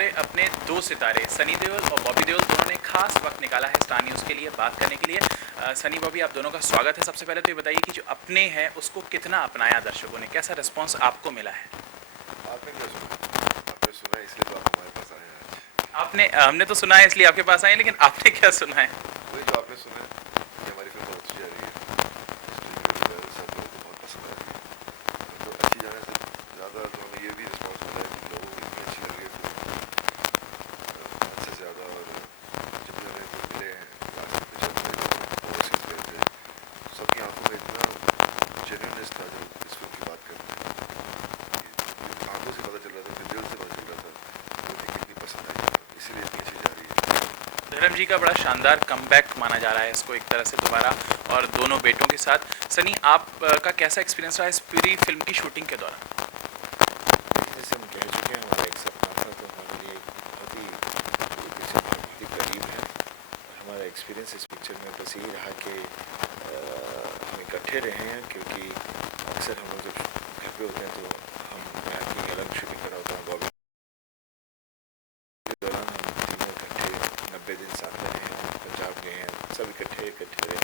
हमारे अपने दो सितारे सनी देओल और बॉबी देओल दोनों ने खास वक्त निकाला है स्टार न्यूज़ के लिए बात करने के लिए। सनी बॉबी आप दोनों का स्वागत है। सबसे पहले तो ये बताइए कि जो अपने हैं उसको कितना अपनाया दर्शकों ने, कैसा रिस्पांस आपको मिला है? आपने क्या सुना? आपने सुना इसलिए तो आप हमारे पास आए हैं आज। आपने हमने तो सुना है इसलिए आपके पास आए, लेकिन आपने क्या सुना है? वही जो आपने सुना है कि हमारी फिल्म बहुत अच्छी जा रही है, स्ट्रीमिंग पे सब लोगों को बहुत पसंद आ रही है। हम लोग अच्छी जाने से ज़्यादा तो हमें ये भी रिस्पॉन्स मिला है कि लोगों को इतनी अच्छी लग रही है फिल्म हद से ज़्यादा। और जब भी हमें कोई मिले हैं लास्ट पे जब हम ओवरसीज गए थे तो सबकी आंखों में इतना जेन्युइननेस था जो इस फिल्म की बात करते हैं कि आंखों से पता चल रहा था, फिर दिल से पता चल रहा था लोगों को कितनी पसंद आई, इसीलिए इतनी अच्छी जा रही है। धर्म जी का बड़ा शानदार कमबैक माना जा रहा है इसको एक तरह से दोबारा, और दोनों बेटों के साथ। सनी, आप का कैसा एक्सपीरियंस रहा इस पूरी फिल्म की शूटिंग के दौरान? जैसे हम कह चुके हैं, हमारा एक सपना था तो हमारे लिए बहुत ही ये पिक्चर बहुत ही करीब है। हमारा एक्सपीरियंस इस पिक्चर में बस यही रहा कि हम इकट्ठे रहे हैं, क्योंकि अक्सर हम लोग जब घर पे होते हैं तो हम यहाँ की अलग शूटिंग कर रहा होता है। बॉबी के दौरान हम तीनों इकट्ठे 90 दिन साथ में रहे हैं, पंजाब गए हैं, सब इकट्ठे इकट्ठे रहे,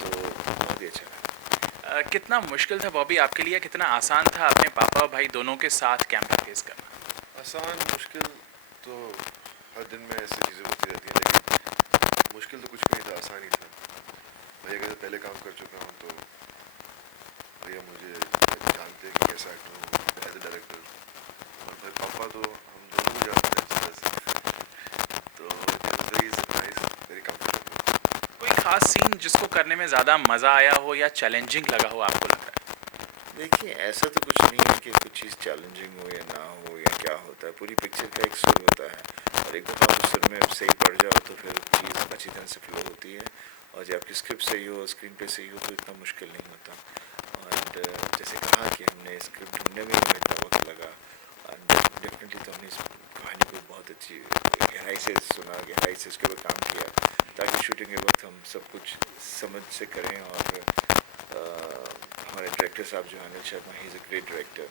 तो बहुत ही अच्छा रहा। कितना मुश्किल था बॉबी आपके लिए, कितना आसान था अपने पापा और भाई दोनों के साथ कैमरा फेस करना? आसान मुश्किल तो हर दिन में ऐसी चीज़ें होती रहती हैं, लेकिन मुश्किल तो कुछ भी नहीं था, आसान ही था। भैया के साथ पहले काम कर चुका हूँ तो भैया मुझे जानते हैं कि कैसा एक्टर हूँ एज ए डायरेक्टर, और भाई पापा तो हम दोनों को जानते हैं अच्छी तरह से, तो वेरी सरप्राइज, वेरी कंफर्टेबल। कोई खास सीन जिसको करने में ज़्यादा मज़ा आया हो या चैलेंजिंग लगा हो आपको लग रहा है? देखिए, ऐसा तो कुछ नहीं है कि कुछ चीज़ चैलेंजिंग हो या ना हो या क्या होता है। पूरी पिक्चर का एक सुर होता है, और एक दफ़ा आप उस सुर में सही पड़ जाओ तो फिर चीज़ अच्छी तरह से फ्लो होती है, और जब आपकी स्क्रिप्ट सही हो, स्क्रीन पे सही हो, तो इतना मुश्किल नहीं होता। और जैसे कहा कि हमने स्क्रिप्ट ढूंढने में हमें इतना वक्त लगा, और डेफिनेटली तो हमने इस कहानी को बहुत अच्छी गहराई से सुना, गहराई से उसके ऊपर काम किया, ताकि शूटिंग के वक्त हम सब कुछ समझ से करें। और हमारे डायरेक्टर साहब जो Anil Sharma, he is a great director,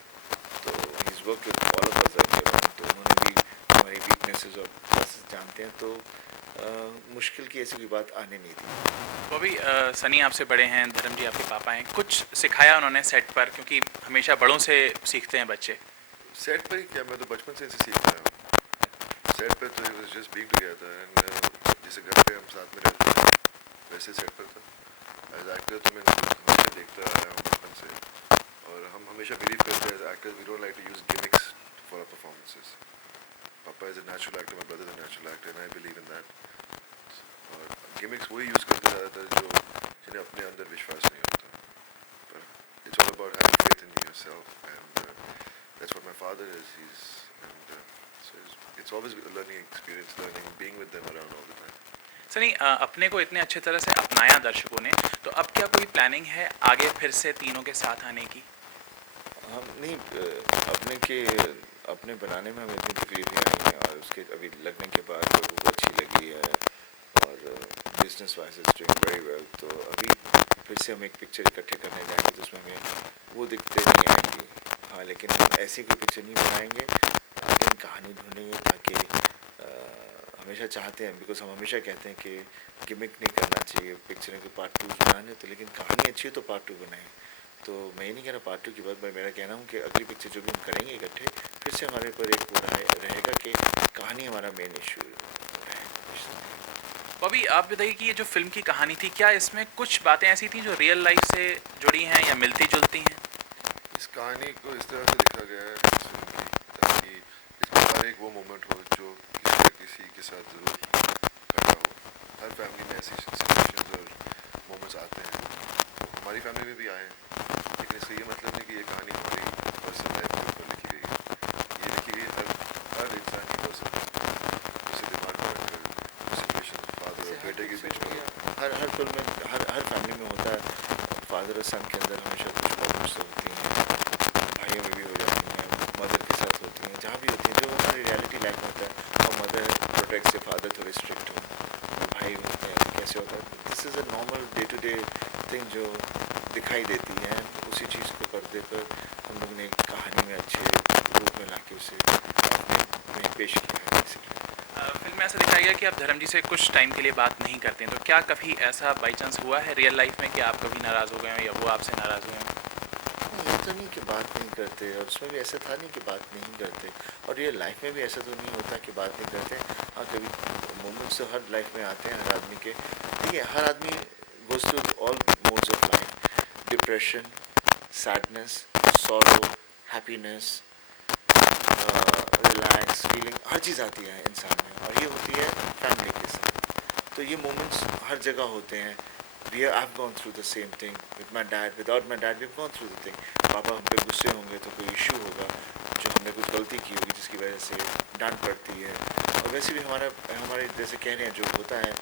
तो he is work with all of us actor, तो उन्होंने भी हमारी वीकनेसेस और प्लसेस जानते हैं, तो मुश्किल की ऐसी कोई बात आने नहीं दी। बॉबी, सनी आपसे बड़े हैं, धर्म जी आपके पापा हैं, कुछ सिखाया उन्होंने सेट पर? क्योंकि हमेशा बड़ों से सीखते हैं बच्चे। सेट पे ही क्या, मैं तो बचपन से इनसे सीखता हूँ। सेट पे तो it was just being together, and जैसे घर पे हम साथ में रहते थे वैसे सेट पर था। एज एक्टर तो मैं हमेशा देखता आया हूँ बचपन से, और हम हमेशा बिलीव करते हैं as actor we don't like to use gimmicks for our performances. पापा is a natural actor, my brother is a natural actor, and I believe in that. और गिमिक्स वही यूज़ करते ज़्यादातर जो जिन्हें अपने अंदर विश्वास नहीं होता, पर it's all about having faith in yourself, and that's what my father is. So it's always a learning experience, learning, being with them around all the time. Sunny, अपने को इतने अच्छे तरह से अपनाया दर्शकों ने, तो अब क्या कोई प्लानिंग है आगे फिर से तीनों के साथ आने की? हम नहीं, अपने बनाने में हमें इतनी तकलीफें आई हैं, और उसके अभी लगने के बाद लोगों को अच्छी लगी है, और business wise is doing very well. तो अभी फिर से हम एक पिक्चर इकट्ठे करने जाएंगे तो उसमें हमें वो दिक्कतें नहीं आएंगी। हाँ, लेकिन हम ऐसी कोई पिक्चर नहीं बनाएंगे, लेकिन कहानी ढूंढेंगे, ताकि हमेशा चाहते हैं, बिकॉज हम हमेशा कहते हैं कि गिमिक नहीं करना चाहिए, पिक्चर के पार्ट 2 बनाने, तो लेकिन कहानी अच्छी है तो पार्ट 2 बनाएं। तो मैं ये नहीं कह रहा पार्ट 2 की बात, मेरा कहना हूँ कि अगली पिक्चर जो भी हम करेंगे इकट्ठे, फिर से हमारे ऊपर एक वो रहेगा कि कहानी हमारा मेन इशू रहेगा। बॉबी, आप बताइए कि ये जो फिल्म की कहानी थी, क्या इसमें कुछ बातें ऐसी थी जो रियल लाइफ से जुड़ी हैं या मिलती जुलती हैं? इस कहानी को इस तरह से लिखा गया है इस फिल्म की, ताकि इसमें हर एक वो मोमेंट हो जो किसी न किसी के साथ ज़रूर घटा हो। हर फैमिली में ऐसी सिचुएशंस और मोमेंट्स आते हैं, तो हमारी फैमिली में भी आए हैं, लेकिन इसका ये मतलब नहीं कि ये कहानी हमारी पर्सनल लाइफ के ऊपर लिखी गई है। ये लिखी गई हर इंसान की पर्सनल उसे दिमाग में रखकर सिचुएशन फादर और बेटे के बीच में। हर फिल्म में हर फैमिली में होता है, फादर और सन के अंदर हमेशा कुछ प्रॉब्लम्स होती हैं, भाइयों में भी हो जाती हैं, मदर के साथ होती हैं, जहाँ भी होती हैं, जो हमारी रियलिटी लाइफ में होता है। और मदर प्रोटेक्ट से फादर थोड़े स्ट्रिक्ट हो, तो भाई होते हैं, कैसे होता है। This is a normal day to day thing जो दिखाई देती है। उसी चीज़ को पर्दे पर हम लोग ने एक कहानी में अच्छे रूप में ला के उसे अपने में पेश किया है बेसिकली। फिल्म में ऐसा दिखाया गया कि आप धर्म जी से कुछ टाइम के लिए बात नहीं करते हैं, तो क्या कभी ऐसा बाई चांस हुआ है रियल लाइफ में कि आप कभी नाराज़ हो गए हो या वो आपसे नाराज़ हुए हों? ये तो नहीं कि बात नहीं करते, और उसमें भी ऐसा था नहीं कि बात नहीं करते, और रियल लाइफ में भी ऐसा तो नहीं होता कि बात नहीं करते। हाँ, कभी मोमेंट्स तो हर लाइफ में आते हैं हर आदमी के। देखिए, हर आदमी goes through all modes of life, depression, sadness, sorrow, happiness, relax feeling, हर चीज़ आती है इंसान में, और ये होती है फैमिली के साथ। तो ये मोमेंट्स हर जगह होते हैं। I've gone through the same thing with my dad. Without my dad, we've gone through the thing. पापा हम पे गुस्से होंगे तो कोई इशू होगा, जो हमने कुछ गलती की होगी जिसकी वजह से डांट पड़ती है। और वैसे भी हमारे जैसे कह रहे हैं जो होता है,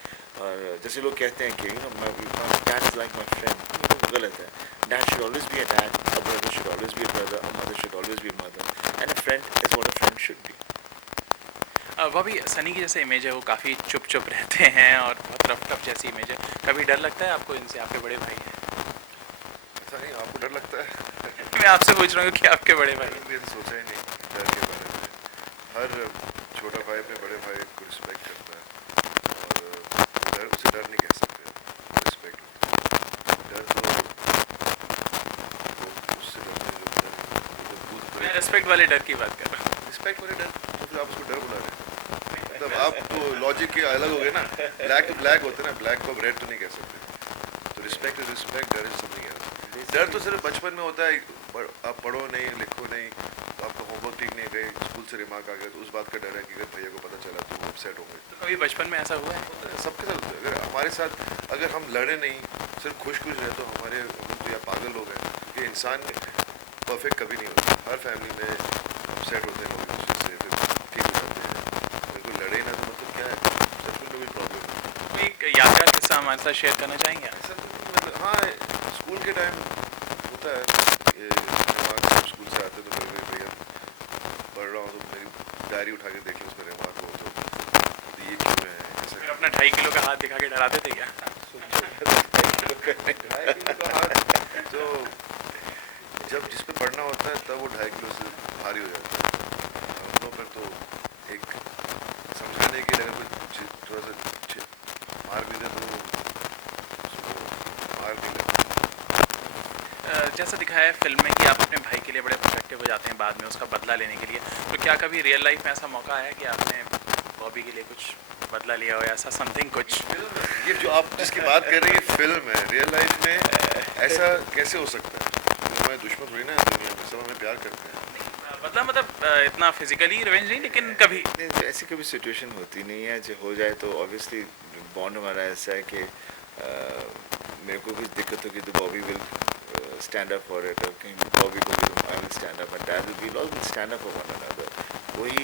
और जैसे लोग कहते हैं कि my dad is like my friend, ये तो गलत है। Dad should always be a dad, a brother should always be a brother, a mother should always be a mother, and a friend is what a friend should be. वह भी सनी की जैसे image है, वो काफ़ी चुप चुप रहते हैं और बहुत रफ टफ जैसी इमेज है। कभी डर लगता है आपको इनसे? आपके बड़े भाई हैं। ऐसा नहीं, आपको डर लगता है? मैं आपसे पूछ रहा हूँ कि आपके बड़े भाई हैं। मैंने तो सोचा ही नहीं डर के बारे में। हर छोटा भाई अपने बड़े भाई को रिस्पेक्ट करता है, और डर उसे डर नहीं कह सकते, रिस्पेक्ट। डर तो उससे डरने जो भूत मैं रिस्पेक्ट वाले डर की बात कर रहा हूँ। रिस्पेक्ट वाले डर तो फिर आप उसको डर बुला रहे हैं। मतलब आप तो लॉजिक के अलग हो गए ना। ब्लैक तो ब्लैक होते हैं ना, ब्लैक को रेड तो नहीं कह सकते। तो रिस्पेक्ट इज रिस्पेक्ट, डर इज समथिंग एल्स। डर तो सिर्फ बचपन में होता है, आप पढ़ो नहीं, लिखो नहीं, तो आपका होमवर्क ठीक नहीं गए, स्कूल से रिमार्क आ गया, तो उस बात का डर है कि अगर भैया को पता चला तो वो अपसेट होंगे। तो कभी बचपन में ऐसा हुआ है? सबके साथ होता है। अगर हमारे साथ अगर हम लड़े नहीं, सिर्फ खुश खुश रहे, तो हम तो या पागल लोग हैं, क्योंकि इंसान परफेक्ट कभी नहीं होता। हर फैमिली में अपसेट होते हैं लोग, उससे फिर ठीक हो जाते हैं। अगर कोई लड़े ना तो मतलब क्या है, सब कुछ कोई प्रॉब्लम है। कोई एक यादगार किस्सा हमारे साथ शेयर करना चाहेंगे आप? हाँ, स्कूल के टाइम होता है ये, जब स्कूल से आते तो मेरे भैया पढ़ रहा हूँ तो मेरी डायरी उठा के देख ली, उसमें रिमार्क हो तो ये क्यों है ऐसा। फिर अपना 2.5 किलो का हाथ दिखा के डराते थे क्या? 2.5 किलो का हाथ, तो जब जिस पे पढ़ना होता है तब वो 2.5 किलो से भारी हो जाता है। हम लोग पर तो एक समझाने के लिए अगर कोई थोड़ा सा मार भी दे तो उसको मार नहीं लगता। जैसा दिखाया है फिल्म में कि आप अपने भाई के लिए बड़े प्रोटेक्टिव हो जाते हैं बाद में उसका बदला लेने के लिए, तो क्या कभी रियल लाइफ में ऐसा मौका आया कि आपने बॉबी के लिए कुछ बदला लिया हो, ऐसा समथिंग कुछ? ये जो आप जिसकी बात कर रही है फिल्म है, रियल लाइफ में ऐसा कैसे हो सकता है? हमारे दुश्मन थोड़ी ना है दुनिया में, सब हमें प्यार करते हैं। बदला मतलब इतना फिजिकली रिवेंज नहीं, लेकिन कभी ऐसी कभी सिचुएशन होती नहीं है। जो हो जाए तो ऑब्वियसली बॉन्ड हमारा ऐसा है कि मेरे को कुछ दिक्कत होगी तो Bobby will stand up for it, और कहीं बॉबी को भी I will stand up, and dad will all will stand up for one another. वही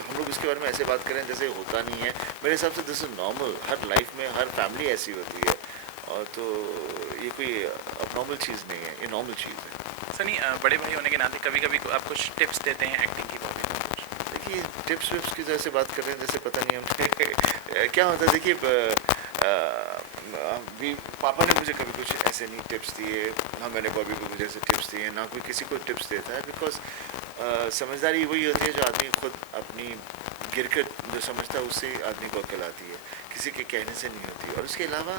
हम लोग इसके बारे में ऐसे बात करें जैसे होता नहीं है। मेरे हिसाब से this is normal, her life में हर फैमिली ऐसी होती है, और तो ये कोई अबनॉर्मल चीज़ नहीं है, ये नॉर्मल चीज़ है। सनी बड़े भाई होने के नाते कभी कभी आप कुछ टिप्स देते हैं एक्टिंग की बॉबी में? देखिए, टिप्स विप्स की जैसे बात कर रहे हैं, जैसे पता नहीं हम क्या होता है। देखिए, भी पापा ने मुझे कभी कुछ ऐसे नहीं टिप्स दिए, ना मैंने बॉबी को कुछ ऐसे टिप्स दिए, ना कोई किसी को टिप्स देता है। बिकॉज समझदारी वही होती है जो आदमी खुद अपनी गिरकर जो समझता है उससे आदमी को अकल आती है, किसी के कहने से नहीं होती। और उसके अलावा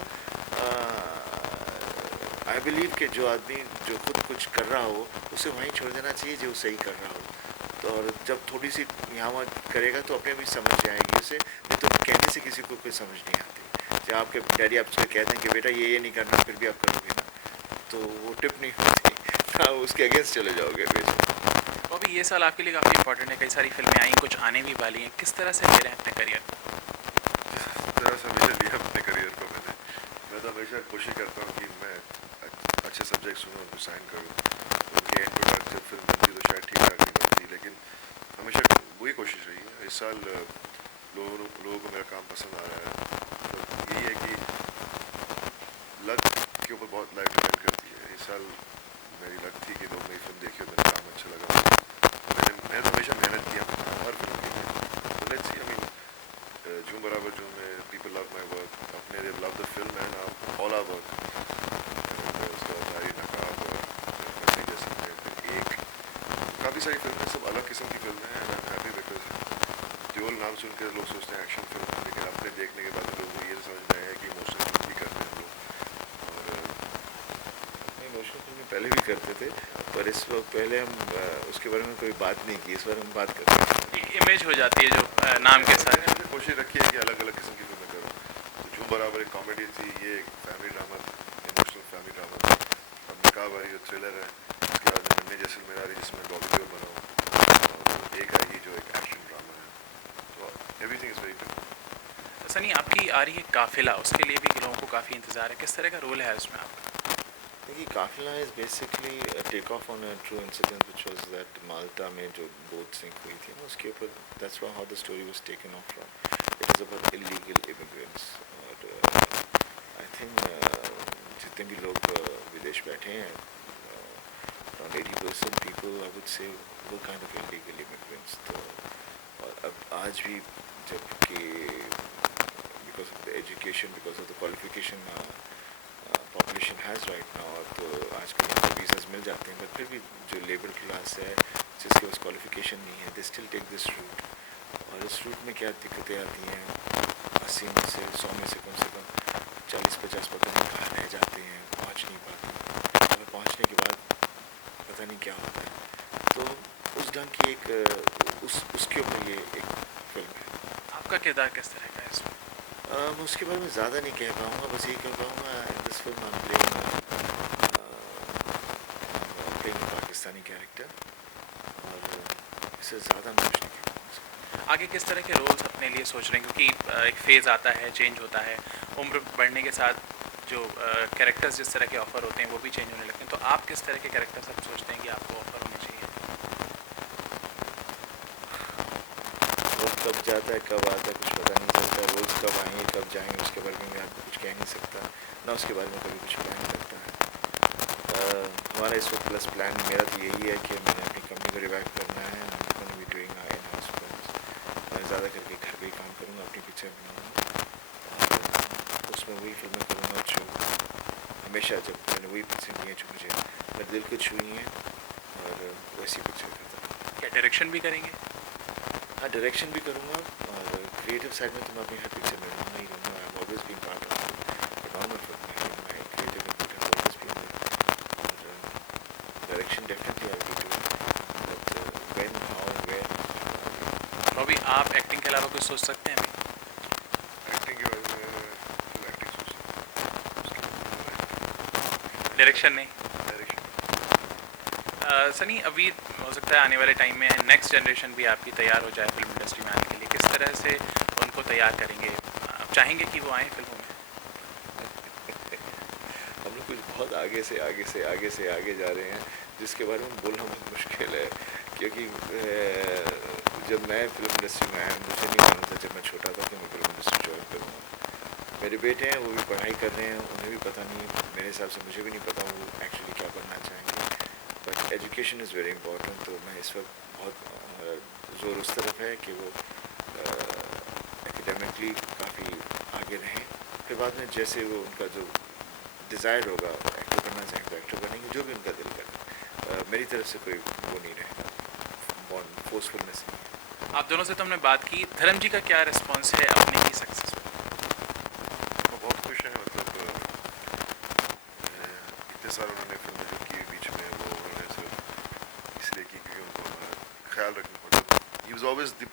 आई बिलीव कि जो आदमी जो खुद कुछ कर रहा हो उसे वहीं छोड़ देना चाहिए जो सही कर रहा हो। तो और जब थोड़ी सी यहाँ वहाँ करेगा तो अपने भी समझ आएगी उसे, नहीं तो कहने से किसी को कोई समझ नहीं आती। जब आपके डैडी आपसे कहते हैं कि बेटा ये नहीं करना, फिर भी आप करोगे ना, तो वो टिप नहीं होती, हाँ उसके अगेंस्ट चले जाओगे फिर। तो अभी ये साल आपके लिए काफ़ी इंपॉर्टेंट है, कई सारी फिल्में आई, कुछ आने भी वाली हैं, किस तरह से ले रहे हैं अपने करियर को? जिस तरह से हमेशा लिया अपने करियर को मैं तो हमेशा कोशिश करता हूँ कि मैं अच्छे सब्जेक्ट सुनूँ, उनको साइन करूँ, उनके एंड प्रोडक्ट जब फिल्म बनती तो शायद ठीक ठाक नहीं बनती, लेकिन हमेशा वही कोशिश रही है। इस साल लोगों को मेरा काम पसंद आ रहा है, तो यही है कि लक के ऊपर बहुत लाइफ डिपेंड करती है। इस साल मेरी लक थी कि लोग मेरी फिल्म देखी और मेरा काम अच्छा लगा। मैंने तो हमेशा मेहनत की हर फिल्म के लिए, तो let's see, I mean zoom बराबर जूम में पीपल लव माई वर्क, अपने they love the film and now all our work. उसका भारी नकाब एक काफ़ी काफ़ी सारी फिल्में सब अलग किस्म की फिल्में हैं and I am happy because Deol नाम सुन के लोग सोचते हैं एक्शन फिल्म, लेकिन अपने देखने के बाद लोग को ये समझ में आया कि इमोशनल फिल्म भी करते हैं लोग। और इमोशनल फिल्में पहले भी करते थे, पर इस वक्त पहले हम उसके बारे में कोई बात नहीं की, इस बारे में बात करते हैं। एक इमेज हो जाती है जो नाम के साथ। मैंने कोशिश रखी है कि अलग अलग किस्म की फिल्में करूँ। तो झूम बराबर एक कॉमेडी थी, ये एक family drama, emotional family drama था। अब निकाह जो थ्रिलर है, उसके बाद नन्हे जैसलमेर आ रही जिसमें बॉबी देओल बना हूँ, और एक आई जो एक एक्शन ड्रामा है। तो everything is very different. Sunny, आपकी आ रही है काफिला, उसके लिए भी लोगों को काफ़ी इंतज़ार है, किस तरह का रोल है उसमें आपका? देखिए, Kaafila is basically take off on a true incident which was that Malta में जो बोट सिंक हुई थी ना, उसके ऊपर that's how the story was taken off from. It is about illegal immigrants. और आई थिंक जितने भी लोग विदेश बैठे हैं, around 80% people I would say वो काइंड ऑफ इलीगल इमिग्रेंट्स। तो और अब आज भी जबकि because of the education, because of the qualification population has right now, तो आजकल यहाँ पर वीज़ाज मिल जाते हैं, बट फिर भी जो लेबर क्लास है जिसके पास क्वालिफिकेशन नहीं है, they still take this route. और इस रूट में क्या दिक्कतें आती हैं, 80 में से 100 में से कम 40-50 पकड़ में कहाँ रह जाते हैं, पहुँच नहीं पाते, और पहुँचने के बाद पता नहीं क्या होता है। तो उस ढंग की एक उसके ऊपर ये एक फिल्म है। आपका किरदार किस तरह का है इसमें? मैं उसके बारे में ज़्यादा नहीं कह पाऊँगा, बस ये कह पाऊँगा in this film I am playing Pakistani character, और इससे ज़्यादा मैं कुछ नहीं कह पाऊँगा। आगे किस तरह के रोल्स अपने लिए सोच रहे हैं, क्योंकि एक फेज़ आता है, चेंज होता है, उम्र बढ़ने के साथ जो कैरेक्टर्स जिस तरह के ऑफ़र होते हैं वो भी चेंज होने लगते हैं, तो आप किस तरह के कैरेक्टर्स अब सोचते हैं कि आपको ऑफ़र होने चाहिए? वक्त कब जाता है कब आता है कुछ पता नहीं चलता, रोज़ कब आएंगे कब जाएंगे उसके बारे में मैं आपको कुछ कह नहीं सकता, ना उसके बारे में कभी कुछ प्लान करता है। हमारा इस वक्त प्लस प्लान मेरा तो यही है कि मैंने अपनी कंपनी को रिवाइव करना है। Be doing in house films, मैं ज़्यादा करके घर पे ही काम करूँगा, अपनी पिक्चर बनाऊँगा और उसमें वही फिल्में करूँगा जो हमेशा जब मैंने वही पिक्चर की हैं जो मुझे मेरे दिल को छुई हैं, और वैसी पिक्चर करता हूँ। क्या डायरेक्शन भी करेंगे? हाँ, डायरेक्शन भी करूँगा, और क्रिएटिव साइड में तो मैं अपनी हर पिक्चर में रहूँगा ही रहूँगा। I have always been part of my creative input has always been there, और direction definitely I will do, but when how where. Robby, आप एक्टिंग के अलावा कुछ सोच सकते हैं? एक्टिंग के बारे में एक्टिंग सोच सकते हैं, डायरेक्शन नहीं? डायरेक्शन सनी, अभी हो सकता है आने वाले टाइम में नेक्स्ट जनरेशन भी आपकी तैयार हो जाए फिल्म इंडस्ट्री में आने के लिए, किस तरह से उनको तैयार करेंगे? आप चाहेंगे कि वो आएँ फिल्मों में? हम लोग कुछ बहुत आगे जा रहे हैं, जिसके बारे में बोलना बहुत मुश्किल है, क्योंकि जब मैं फिल्म इंडस्ट्री में आया मुझे नहीं मालूम था जब मैं छोटा था कि मैं फिल्म इंडस्ट्री ज्वाइन करूँगा। मेरे बेटे हैं, वो भी पढ़ाई कर रहे हैं, उन्हें भी पता नहीं, मेरे हिसाब से मुझे भी नहीं पता वो एक्चुअली क्या बनना चाहेंगे, but education is very important. तो मैं इस वक्त बहुत ज़ोर उस तरफ है कि वो एकेडमिकली काफ़ी आगे रहें, फिर बाद में जैसे वो उनका जो डिज़ायर होगा एक्टर करना चाहेंगे तो एक्टर बनेंगे, जो भी उनका दिल करे। मेरी तरफ से कोई वो नहीं रहेगा, बॉन्ड फोर्सफुलनेस नहीं है। आप दोनों से तो हमने बात की, धर्म जी का क्या रिस्पॉन्स है अपने ही सक्सेस पर? वो बहुत खुश हैं, मतलब इतने साल उन्होंने फिल्में जो की बीच में, वो उन्होंने सिर्फ इसलिए की क्योंकि उनको हमारा ख्याल रखना पड़ता। He was always the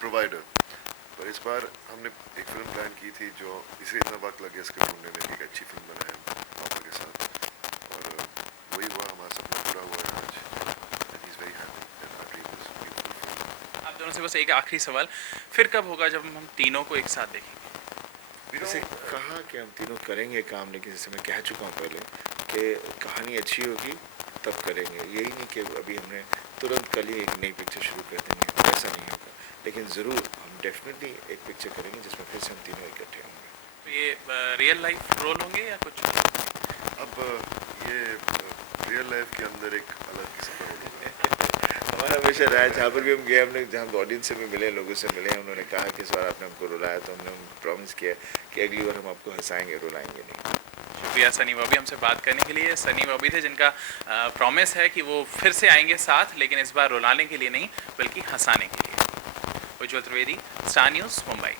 provider. पर इस बार हमने एक फिल्म प्लान की थी जो इसलिए इतना वक्त लग गया स्क्रिप्ट ढूंढने में, एक अच्छी फिल्म बनाए पापा के साथ, और वही हुआ, हमारा सपना पूरा हुआ है आज, and he is very happy that our dream is beautiful. आप दोनों से बस एक आखिरी सवाल, फिर कब होगा जब हम तीनों को एक साथ देखेंगे? जैसे कहा कि हम तीनों करेंगे काम, लेकिन जैसे मैं कह चुका हूँ पहले कि कहानी अच्छी होगी तब करेंगे, यही नहीं कि अभी हमने तुरंत कल ही एक नई पिक्चर शुरू कर देंगे, ऐसा नहीं होगा। लेकिन ज़रूर हम डेफिनेटली एक पिक्चर करेंगे जिसमें फिर से हम तीनों इकट्ठे होंगे। तो ये रियल लाइफ रोल होंगे या कुछ? अब ये रियल लाइफ के अंदर एक अलग किस्म का रोल होगा। हमारा हमेशा रहा है, जहाँ पर भी हम गए, हमने जहाँ ऑडियंस से भी मिले, लोगों से मिले, उन्होंने कहा कि इस बार आपने हमको रुलाया, तो हमने प्रॉमिस किया कि अगली बार हम आपको हंसाएंगे, रुलाएंगे नहीं। शुक्रिया सनी बॉबी हमसे बात करने के लिए। सनी बॉबी थे जिनका प्रॉमिस है कि वो फिर से आएंगे साथ, लेकिन इस बार रुलाने के लिए नहीं बल्कि हंसाने के लिए। उज्ज्वल त्रिवेदी, स्टार न्यूज़, मुंबई।